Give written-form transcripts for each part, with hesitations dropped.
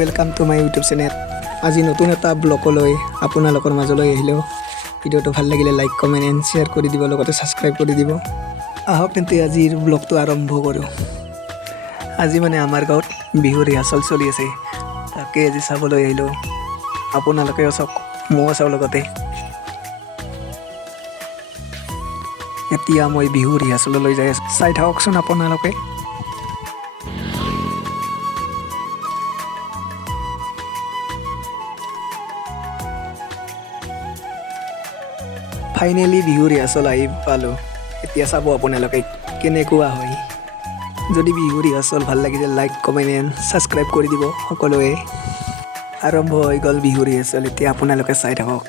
Welcome to my YouTube channel. আজি নতুন এটা ব্লগলৈ আপোনালোকৰ মাজলৈ আহিলোঁ। ভিডিঅ'টো ভাল লাগিলে লাইক কমেণ্ট এণ্ড শ্বেয়াৰ কৰি দিব, লগতে ছাবস্ক্ৰাইব কৰি দিব। আহক তেন্তে আজিৰ ব্লগটো আৰম্ভ কৰোঁ। আজি মানে আমাৰ গাঁৱত বিহুৰ ৰিহাৰ্চল চলি আছে, তাকে আজি চাবলৈ আহিলোঁ। আপোনালোকেও চাওক, ময়ো চাওঁ লগতে। এতিয়া মই বিহু ৰিহাৰ্চললৈ যাই আছোঁ, চাই থাককচোন আপোনালোকে। ফাইনেলি বিহু ৰিহাৰ্চল আহি পালোঁ। এতিয়া চাব আপোনালোকে কেনেকুৱা হয়। যদি বিহু ৰিহাৰ্চল ভাল লাগিলে লাইক কমেণ্ট এণ্ড ছাবস্ক্ৰাইব কৰি দিব সকলোৱে। আৰম্ভ হৈ গ'ল বিহু ৰিহাৰ্চল, এতিয়া আপোনালোকে চাই থাকক।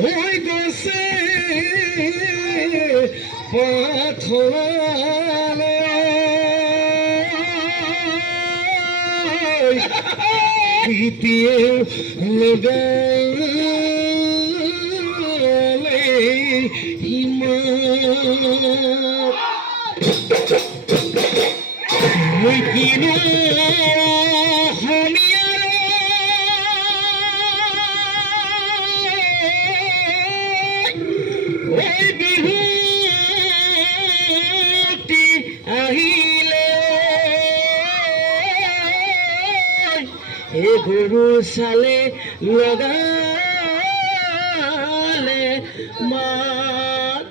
Hoy gose pathole pitie legale himat hoy kino গুরু সালে লগালে মার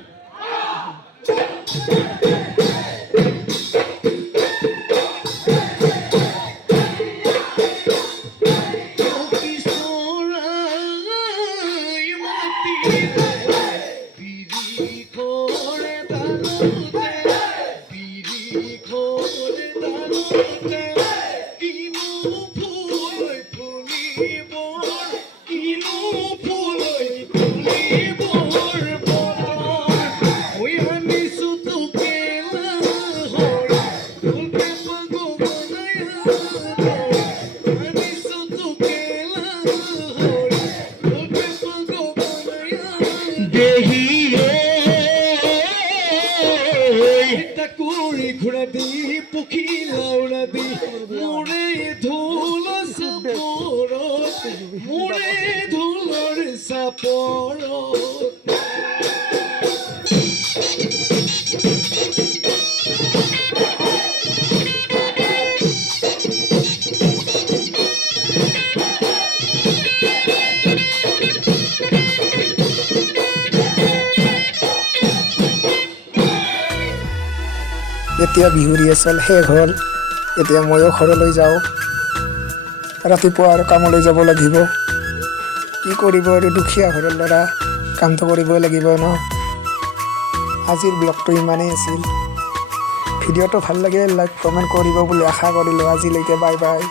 ঘোড়া দি পুখি লাউড়া দি মোরে ধুল সাপড় মোরে ধুলর সাপড় এতিয়া বিহু ৰিহাৰ্চল শেষ হ'ল। এতিয়া ময়ো ঘৰলৈ যাওঁ, ৰাতিপুৱা আৰু কামলৈ যাব লাগিব। কি কৰিব আৰু, দুখীয়া ঘৰৰ ল'ৰা, কামটো কৰিবই লাগিব ন। আজিৰ ব্লগটো ইমানেই আছিল। ভিডিঅ'টো ভাল লাগিলে লাইক কমেণ্ট কৰিব বুলি আশা কৰিলোঁ। আজিলৈকে বাই বাই।